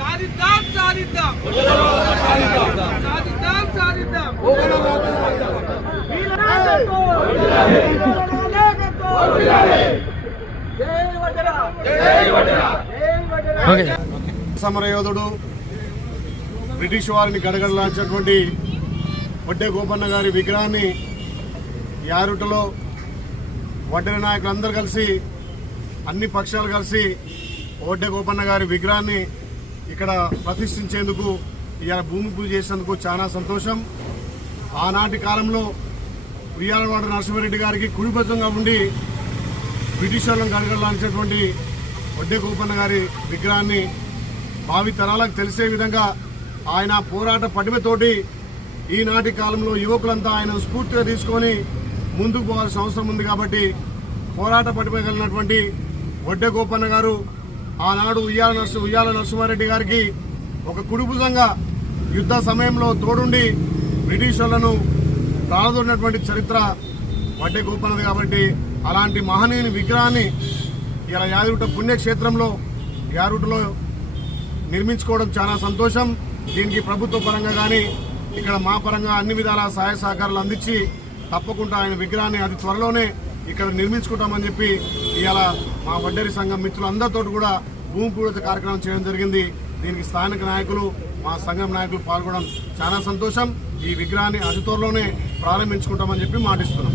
సాధిద్దాం సాధిద్దాం సాధిద్దాం సాధిద్దాం! సమరయోధుడు బ్రిటిష్ వారిని గడగడలాంచినటువంటి వడ్డే గోపన్న గారి విగ్రహాన్ని యారుటలో వడ్డెర నాయకులందరూ కలిసి అన్ని పక్షాలు కలిసి వడ్డే గోపన్న గారి విగ్రహాన్ని ఇక్కడ ప్రతిష్ఠించేందుకు ఇవాళ భూమి పూజ చేసినందుకు చాలా సంతోషం. ఆనాటి కాలంలో ఉయ్యాలవాడ నరసింహారెడ్డి గారికి కుడిపచ్చంగా ఉండి బ్రిటిష్ వాళ్ళని గడగడలాంచినటువంటి వడ్డే గోపన్న గారి విగ్రహాన్ని భావి తరాలకు తెలిసే విధంగా ఆయన పోరాట పటిమతోటి ఈనాటి కాలంలో యువకులంతా ఆయన స్ఫూర్తిగా తీసుకొని ముందుకు పోవాల్సిన అవసరం ఉంది కాబట్టి పోరాట పటిమ కలిగినటువంటి వడ్డే గోపన్న గారు ఆనాడు ఉయ్యాల నర్సు ఉయ్యాల నరసింహారెడ్డి గారికి ఒక కుడిభుజంగా యుద్ధ సమయంలో తోడుండి బ్రిటిష్ వాళ్ళను చరిత్ర వడ్డే గోపన్నది కాబట్టి అలాంటి మహనీయుని విగ్రహాన్ని ఇలా యాదగిరిగుట్ట పుణ్యక్షేత్రంలో యాదగిరిగుట్టలో నిర్మించుకోవడం చాలా సంతోషం. దీనికి ప్రభుత్వ పరంగా కానీ ఇక్కడ మా పరంగా అన్ని విధాల సహాయ సహకారాలు అందించి తప్పకుండా ఆయన విగ్రహాన్ని అతి త్వరలోనే ఇక్కడ నిర్మించుకుంటామని చెప్పి ఇవాళ మా వడ్డేరి సంఘం మిత్రులందరితో కూడా భూమి పూజ కార్యక్రమం చేయడం జరిగింది. దీనికి స్థానిక నాయకులు మా సంఘం నాయకులు పాల్గొనడం చాలా సంతోషం. ఈ విగ్రహాన్ని అతి త్వరలోనే ప్రారంభించుకుంటామని చెప్పి మాటిస్తున్నాం.